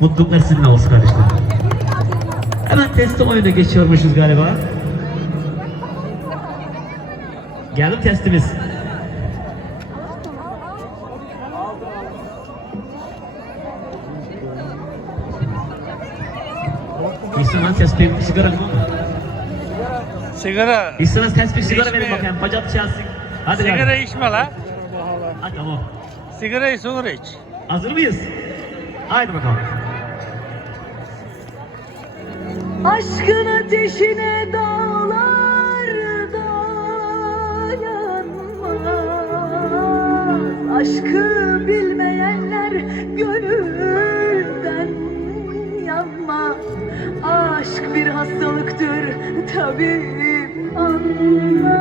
Mutluluklar sizinle olsun kardeşlerim. Hemen teslim oyuna geçiyormuşuz galiba. Geldim testimiz. İstemez tespih sigara mı? Sigara. İstemez tespih sigara verin bakayım. Bacak çalsın. Hadi sigara gari. içme la. Ha tamam. Sigarayı sonra iç. Hazır mıyız? Haydi bakalım. Aşkın ateşine dağlar dayanmaz Aşkı bilmeyenler gönülden yanmaz. Aşk bir hastalıktır tabip anlamaz.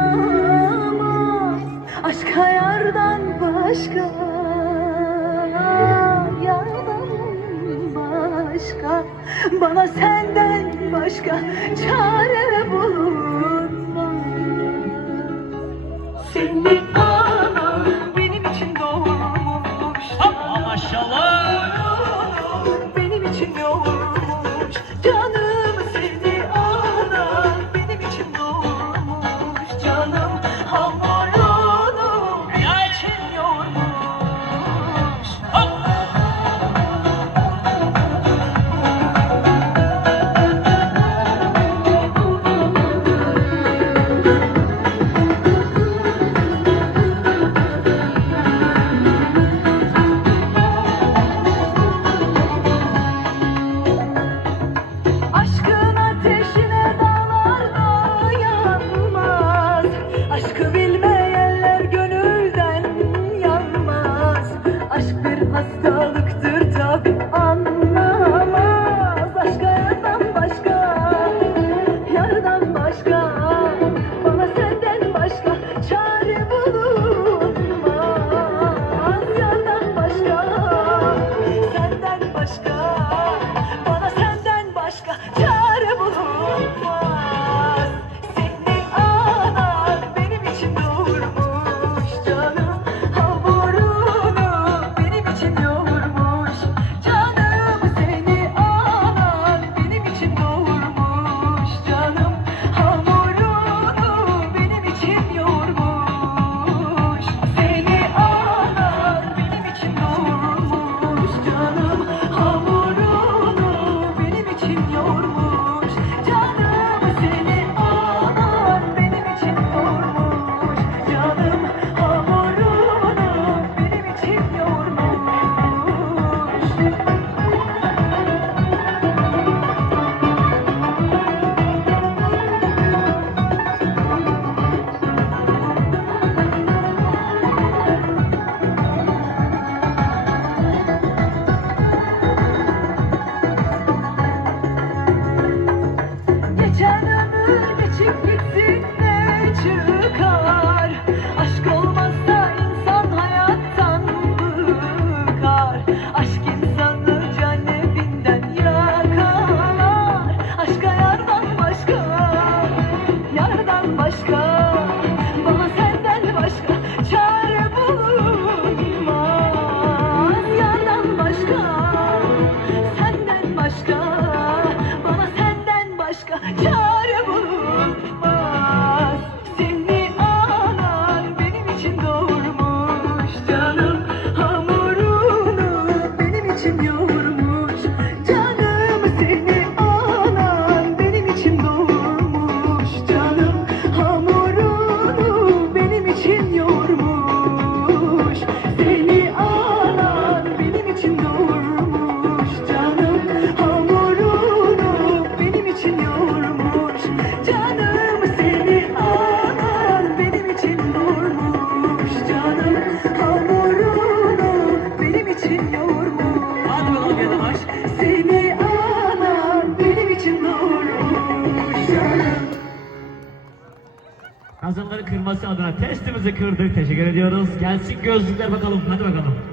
Aşk hayardan başka Yardan başka. Bana senden başka çare bulunmaz. Seni yavaş Kazanları kırması adına testimizi kırdık. Teşekkür ediyoruz. Gelsin gözlükler bakalım. Hadi bakalım.